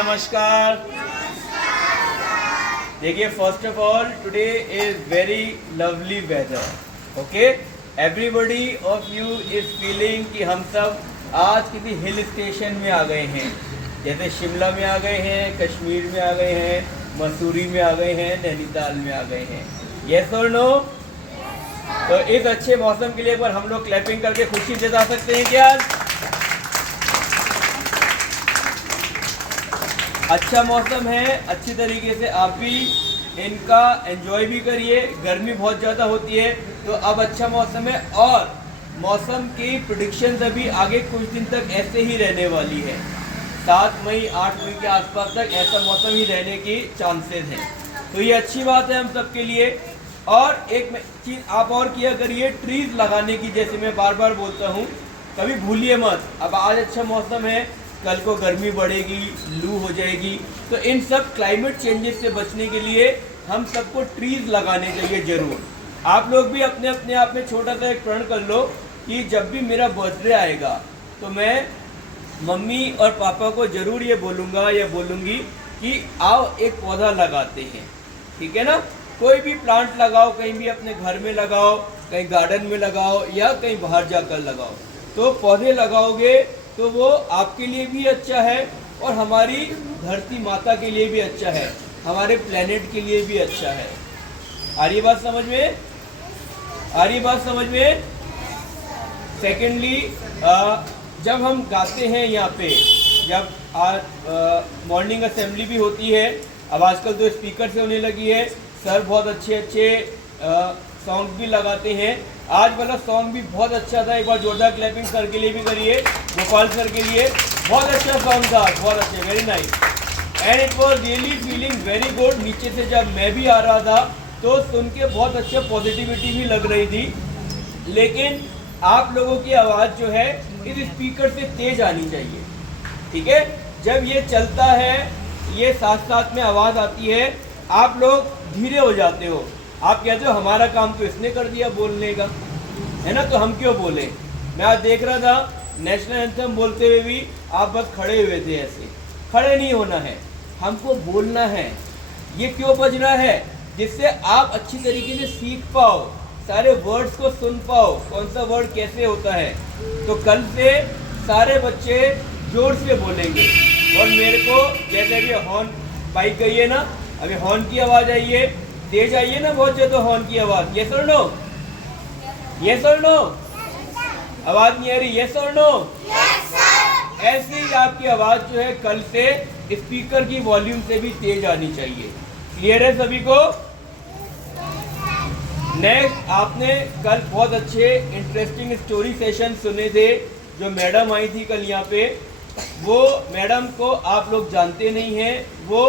नमस्कार। देखिए, first of all today is very lovely weather. Okay, everybody of you is feeling कि हम सब आज किसी हिल स्टेशन में आ गए हैं, जैसे शिमला में आ गए हैं, कश्मीर में आ गए हैं, मसूरी में आ गए हैं, नैनीताल में आ गए हैं। यस और नो? तो इस अच्छे मौसम के लिए एक बार हम लोग क्लैपिंग करके खुशी जता सकते हैं क्या? अच्छा मौसम है, अच्छी तरीके से आप भी इनका एंजॉय भी करिए। गर्मी बहुत ज़्यादा होती है, तो अब अच्छा मौसम है और मौसम की प्रेडिक्शन अभी आगे कुछ दिन तक ऐसे ही रहने वाली है। 7 मई 8 मई के आसपास तक ऐसा मौसम ही रहने की चांसेस हैं, तो ये अच्छी बात है हम सब के लिए। और एक चीज़ आप और किया करिए, ट्रीज लगाने की, जैसे मैं बार बार बोलता हूँ, कभी भूलिए मत। अब आज अच्छा मौसम है, कल को गर्मी बढ़ेगी, लू हो जाएगी, तो इन सब क्लाइमेट चेंजेस से बचने के लिए हम सबको ट्रीज लगाने चाहिए ज़रूर। आप लोग भी अपने अपने आप में छोटा सा एक प्रण कर लो कि जब भी मेरा बर्थडे आएगा तो मैं मम्मी और पापा को ज़रूर ये बोलूँगा या बोलूँगी कि आओ एक पौधा लगाते हैं। ठीक है ना? कोई भी प्लांट लगाओ, कहीं भी अपने घर में लगाओ, कहीं गार्डन में लगाओ या कहीं बाहर जाकर लगाओ। तो पौधे लगाओगे तो वो आपके लिए भी अच्छा है और हमारी धरती माता के लिए भी अच्छा है, हमारे प्लेनेट के लिए भी अच्छा है। आ रही बात समझ में? आ रही बात समझ में? सेकेंडली, जब हम गाते हैं यहाँ पे, जब मॉर्निंग असेंबली भी होती है, अब आजकल तो स्पीकर से होने लगी है, सर बहुत अच्छे अच्छे सॉन्ग भी लगाते हैं। आज वाला सॉन्ग भी बहुत अच्छा था, एक बार जोरदार क्लैपिंग सर के लिए भी करिए, गोपाल सर के लिए। बहुत अच्छा सॉन्ग था, बहुत अच्छे, very nice, and it was really feeling very good. नीचे से जब मैं भी आ रहा था तो सुन के बहुत अच्छा पॉजिटिविटी भी लग रही थी। लेकिन आप लोगों की आवाज़ जो है इस स्पीकर से तेज आनी चाहिए। ठीक है? जब ये चलता है, ये साथ साथ में आवाज़ आती है, आप लोग धीरे हो जाते हो। आप कहते हो हमारा काम तो इसने कर दिया बोलने का, है ना, तो हम क्यों बोले। मैं आज देख रहा था नेशनल एंथम बोलते हुए भी आप बस खड़े हुए थे। ऐसे खड़े नहीं होना है, हमको बोलना है। ये क्यों बज रहा है? जिससे आप अच्छी तरीके से सीख पाओ, सारे वर्ड्स को सुन पाओ, कौन सा वर्ड कैसे होता है। तो कल से सारे बच्चे जोर से बोलेंगे। और मेरे को जैसे अभी हॉर्न बाइक गई है ना, अभी हॉर्न की आवाज़ आई है, तेज आई है ना बहुत ज़्यादा हॉर्न की आवाज़। यस और नो? यस और नो? आवाज़ नहीं आ रही? यस और नो? ऐसे ही आपकी आवाज़ जो है कल से स्पीकर की वॉल्यूम से भी तेज आनी चाहिए। क्लियर है सभी को? नेक्स्ट, आपने कल बहुत अच्छे इंटरेस्टिंग स्टोरी सेशन सुने थे। जो मैडम आई थी कल यहाँ पे, वो मैडम को आप लोग जानते नहीं हैं। वो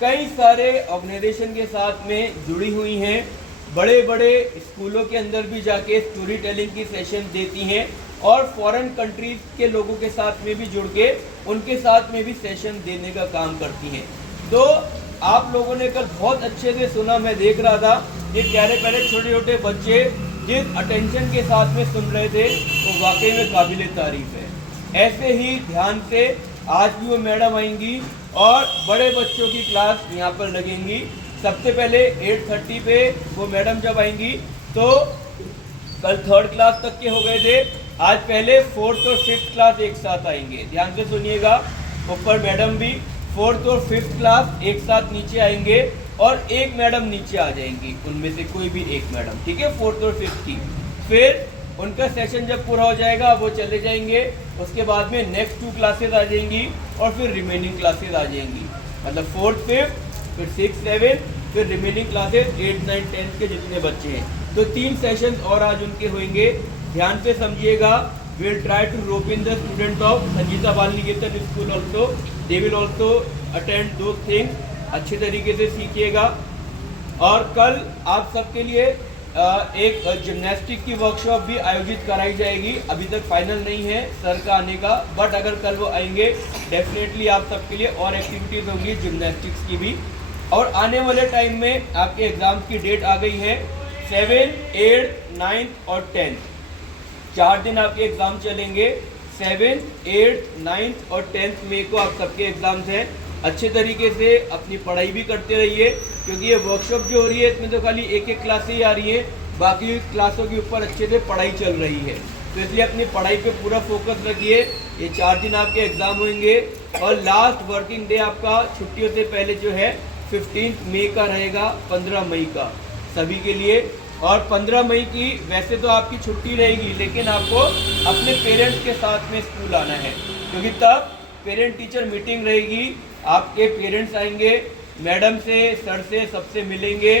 कई सारे ऑर्गेनाइजेशन के साथ में जुड़ी हुई हैं, बड़े बड़े स्कूलों के अंदर भी जाके स्टोरी टेलिंग की सेशन देती हैं और फॉरेन कंट्रीज के लोगों के साथ में भी जुड़ के उनके साथ में भी सेशन देने का काम करती हैं। तो आप लोगों ने कल बहुत अच्छे से सुना, मैं देख रहा था, ये प्यारे प्यारे छोटे छोटे बच्चे जिस अटेंशन के साथ में सुन रहे थे वो वाकई में काबिल तारीफ है। ऐसे ही ध्यान से आज भी वो मैडम आएंगी और बड़े बच्चों की क्लास यहाँ पर लगेंगी। सबसे पहले 8:30 पे वो मैडम जब आएंगी, तो कल 3rd क्लास तक के हो गए थे, आज पहले 4th और 5th क्लास एक साथ आएंगे। ध्यान से सुनिएगा, ऊपर मैडम भी 4th और 5th क्लास एक साथ नीचे आएंगे और एक मैडम नीचे आ जाएंगी, उनमें से कोई भी एक मैडम। ठीक है? 4th और 5th की। फिर उनका सेशन जब पूरा हो जाएगा वो चले जाएंगे, उसके बाद में नेक्स्ट 2 क्लासेस आ जाएंगी और फिर रिमेनिंग क्लासेस आ जाएंगी। मतलब 4th 5th, फिर 6th 7th, फिर रिमेनिंग क्लासेस 8 9 10 के जितने बच्चे हैं। तो 3 सेशंस और आज उनके होंगे। ध्यान से समझिएगा। We will try to rope in the student of Sangeeta Bal Niketan school also, they will also attend those things. अच्छे तरीके से सीखिएगा। और कल आप सबके लिए एक जिम्नास्टिक की वर्कशॉप भी आयोजित कराई जाएगी। अभी तक फाइनल नहीं है सर का आने का, बट अगर कल वो आएंगे डेफिनेटली आप सबके लिए और एक्टिविटीज़ होंगी जिम्नास्टिक्स की भी। और आने वाले टाइम में आपके एग्ज़ाम्स की डेट आ गई है, 7, 8, 9 और 10, 4 दिन आपके एग्ज़ाम चलेंगे। 7, 8, 9 और 10 मई को आप सबके एग्ज़ाम्स हैं। अच्छे तरीके से अपनी पढ़ाई भी करते रहिए, क्योंकि ये वर्कशॉप जो हो रही है इसमें तो खाली एक एक क्लास ही आ रही है, बाकी क्लासों के ऊपर अच्छे से पढ़ाई चल रही है। तो इसलिए अपनी पढ़ाई पे पूरा फोकस रखिए। ये 4 दिन आपके एग्ज़ाम होंगे और लास्ट वर्किंग डे आपका छुट्टियों से पहले जो है 15 मई का रहेगा, 15 मई का सभी के लिए। और 15 मई की वैसे तो आपकी छुट्टी रहेगी, लेकिन आपको अपने पेरेंट्स के साथ में स्कूल आना है, क्योंकि तब पेरेंट टीचर मीटिंग रहेगी। आपके पेरेंट्स आएंगे, मैडम से, सर से, सबसे मिलेंगे,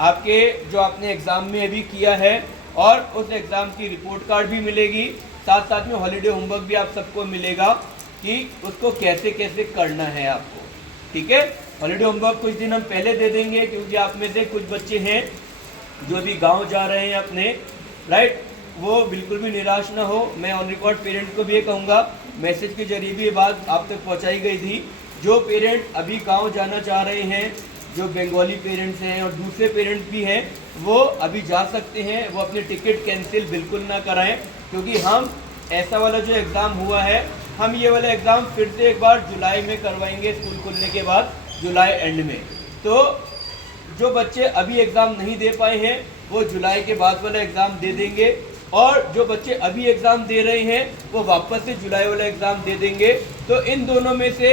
आपके जो आपने एग्ज़ाम में अभी किया है और उस एग्ज़ाम की रिपोर्ट कार्ड भी मिलेगी। साथ साथ में हॉलीडे होमवर्क भी आप सबको मिलेगा कि उसको कैसे कैसे करना है आपको, ठीक है। हॉलीडे होमवर्क कुछ दिन हम पहले दे देंगे, क्योंकि आप में से कुछ बच्चे हैं जो अभी गांव जा रहे हैं अपने, राइट, वो बिल्कुल भी निराश ना हो। मैं ऑन रिकॉर्ड पेरेंट्स को भी ये कहूँगा, मैसेज के जरिए भी ये बात आप तक पहुँचाई गई थी, जो पेरेंट अभी गांव जाना चाह रहे हैं, जो बंगाली पेरेंट्स हैं और दूसरे पेरेंट्स भी हैं, वो अभी जा सकते हैं। वो अपनी टिकट कैंसिल बिल्कुल ना कराएं, क्योंकि हम ऐसा वाला जो एग्ज़ाम हुआ है, हम ये वाला एग्ज़ाम फिर से एक बार जुलाई में करवाएंगे, स्कूल खुलने के बाद जुलाई एंड में। तो जो बच्चे अभी एग्ज़ाम नहीं दे पाए हैं वो जुलाई के बाद वाला एग्ज़ाम दे देंगे, और जो बच्चे अभी एग्ज़ाम दे रहे हैं वो वापस से जुलाई वाला एग्ज़ाम दे देंगे। तो इन दोनों में से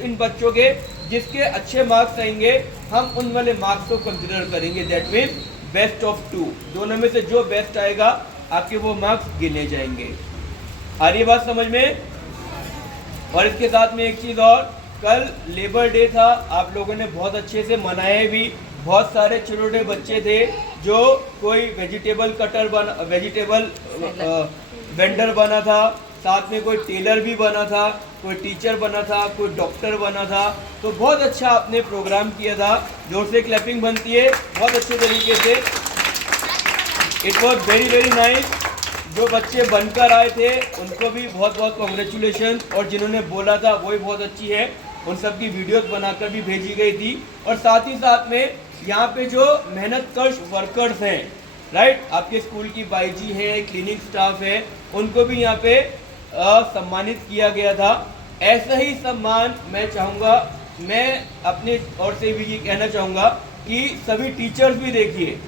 इन बच्चों के जिसके अच्छे मार्क्स आएंगे, हम उन वाले मार्क्स को कंसिडर करेंगे, दैट मीन्स बेस्ट ऑफ 2। दोनों में से जो बेस्ट आएगा आपके वो मार्क्स गिने जाएंगे। आ रही बात समझ में? और इसके साथ में एक चीज़ और, कल लेबर डे था, आप लोगों ने बहुत अच्छे से मनाया भी। बहुत सारे छोटे छोटे बच्चे थे, जो कोई वेजिटेबल कटर बना, वेजिटेबल वेंडर बना था, साथ में कोई टेलर भी बना था, कोई टीचर बना था, कोई डॉक्टर बना था। तो बहुत अच्छा आपने प्रोग्राम किया था, जोर से क्लैपिंग बनती है बहुत अच्छे तरीके से। It was very very nice. जो बच्चे बनकर आए थे उनको भी बहुत बहुत कॉन्ग्रेचुलेशन, और जिन्होंने बोला था वो भी बहुत अच्छी है, उन सब की वीडियोस बनाकर भी भेजी गई थी। और साथ ही साथ में यहाँ पे जो मेहनत कश वर्कर्स हैं, राइट, आपके स्कूल की बाईजी हैं, क्लिनिक स्टाफ है, उनको भी यहाँ पे सम्मानित किया गया था। ऐसा ही सम्मान मैं चाहूँगा, मैं अपने ओर से भी ये कहना चाहूँगा कि सभी टीचर्स भी देखिए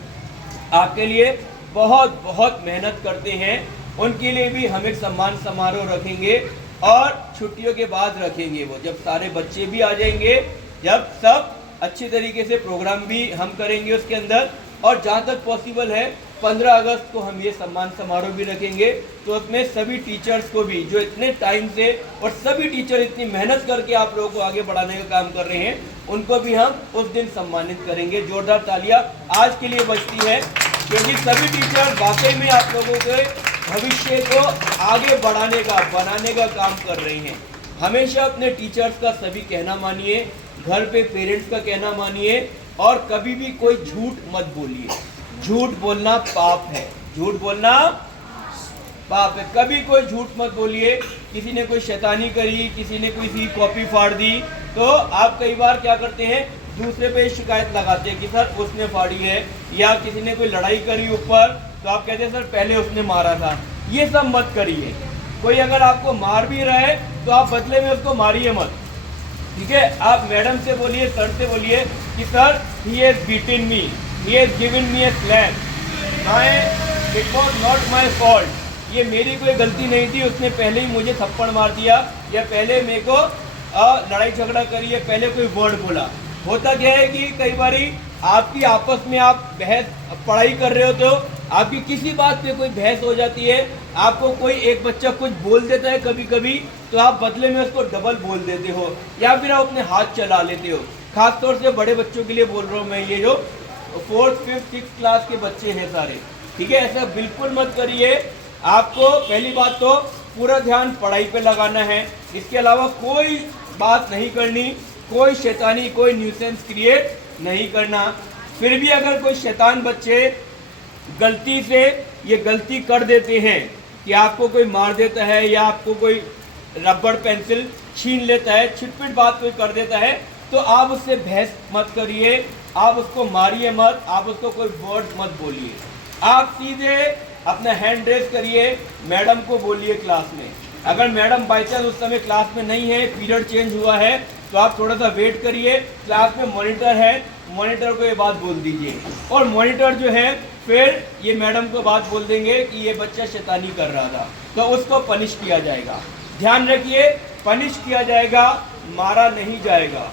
आपके लिए बहुत बहुत मेहनत करते हैं, उनके लिए भी हम एक सम्मान समारोह रखेंगे, और छुट्टियों के बाद रखेंगे, वो जब सारे बच्चे भी आ जाएंगे, जब सब अच्छे तरीके से प्रोग्राम भी हम करेंगे उसके अंदर। और जहाँ तक पॉसिबल है 15 अगस्त को हम ये सम्मान समारोह भी रखेंगे, तो उसमें सभी टीचर्स को भी, जो इतने टाइम से और सभी टीचर इतनी मेहनत करके आप लोगों को आगे बढ़ाने का काम कर रहे हैं, उनको भी हम उस दिन सम्मानित करेंगे। जोरदार तालियां आज के लिए बजती है, क्योंकि सभी टीचर वाकई में आप लोगों के भविष्य को आगे बढ़ाने का, बनाने का काम कर रहे हैं। हमेशा अपने टीचर्स का सभी कहना मानिए, घर पे पेरेंट्स का कहना मानिए, और कभी भी कोई झूठ मत बोलिए। झूठ बोलना पाप है, झूठ बोलना पाप है। कभी कोई झूठ मत बोलिए। किसी ने कोई शैतानी करी, किसी ने किसी कॉपी फाड़ दी, तो आप कई बार क्या करते हैं, दूसरे पे शिकायत लगाते हैं कि सर उसने फाड़ी है, या किसी ने कोई लड़ाई करी ऊपर, तो आप कहते हैं सर पहले उसने मारा था। ये सब मत करिए। कोई अगर आपको मार भी रहा है तो आप बदले में उसको मारिए मत, ठीक है। आप मैडम से बोलिए, सर से बोलिए कि sir he has beaten me, he has given me a slap, it was not my fault, ये मेरी कोई गलती नहीं थी, उसने पहले ही मुझे थप्पड़ मार दिया, या पहले मेरे को लड़ाई झगड़ा करी है, पहले कोई वर्ड बोला। होता क्या है कि कई बारी आपकी आपस में आप बहस, पढ़ाई कर रहे हो तो आपकी किसी बात पे कोई बहस हो जाती है, आपको कोई एक बच्चा कुछ बोल देता है कभी कभी, तो आप बदले में उसको डबल बोल देते हो, या फिर आप अपने हाथ चला लेते हो। खास तौर से बड़े बच्चों के लिए बोल रहा हूँ मैं, ये जो 4th, 5th, 6th क्लास के बच्चे हैं सारे, ठीक है। ऐसा बिल्कुल मत करिए। आपको पहली बात तो पूरा ध्यान पढ़ाई पे लगाना है, इसके अलावा कोई बात नहीं करनी, कोई शैतानी, कोई न्यूसेंस क्रिएट नहीं करना। फिर भी अगर कोई शैतान बच्चे गलती से ये गलती कर देते हैं कि आपको कोई मार देता है, या आपको कोई रबड़ पेंसिल छीन लेता है, छिटपिट बात कोई कर देता है, तो आप उससे बहस मत करिए, आप उसको मारिए मत, आप उसको कोई वर्ड मत बोलिए। आप सीधे अपना हैंड रेस करिए, मैडम को बोलिए क्लास में। अगर मैडम बाई चांस उस समय क्लास में नहीं है, पीरियड चेंज हुआ है, तो आप थोड़ा सा वेट करिए, क्लास में मॉनिटर है, मॉनिटर को ये बात बोल दीजिए, और मॉनिटर जो है फिर ये मैडम को बात बोल देंगे कि ये बच्चा शैतानी कर रहा था, तो उसको पनिश किया जाएगा। ध्यान रखिए, पनिश किया जाएगा, मारा नहीं जाएगा।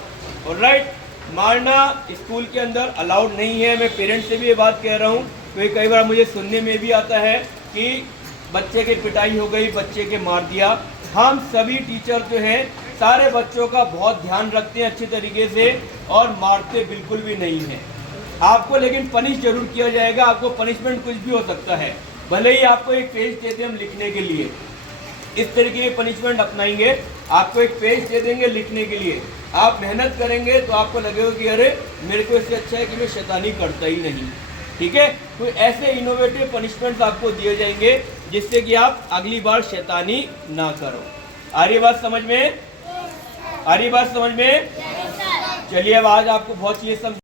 ऑलराइट, मारना स्कूल के अंदर अलाउड नहीं है। मैं पेरेंट्स से भी ये बात कह रहा हूँ, क्योंकि कई बार मुझे सुनने में भी आता है कि बच्चे की पिटाई हो गई, बच्चे के मार दिया। हम सभी टीचर जो हैं सारे बच्चों का बहुत ध्यान रखते हैं अच्छे तरीके से, और मारते बिल्कुल भी नहीं हैं आपको, लेकिन पनिश जरूर किया जाएगा। आपको पनिशमेंट कुछ भी हो सकता है, भले ही आपको एक पेज देते हम लिखने के लिए, इस तरीके की पनिशमेंट अपनाएंगे, आपको एक पेज दे देंगे लिखने के लिए, आप मेहनत करेंगे तो आपको लगेगा कि अरे मेरे को इससे अच्छा है कि मैं शैतानी करता ही नहीं। ठीक है, तो ऐसे इनोवेटिव पनिशमेंट्स आपको दिए जाएंगे जिससे कि आप अगली बार शैतानी ना करो। आ रही बात समझ में? आ रही बात समझ में? चलिए, अब आज आपको बहुत चीज़ें समझ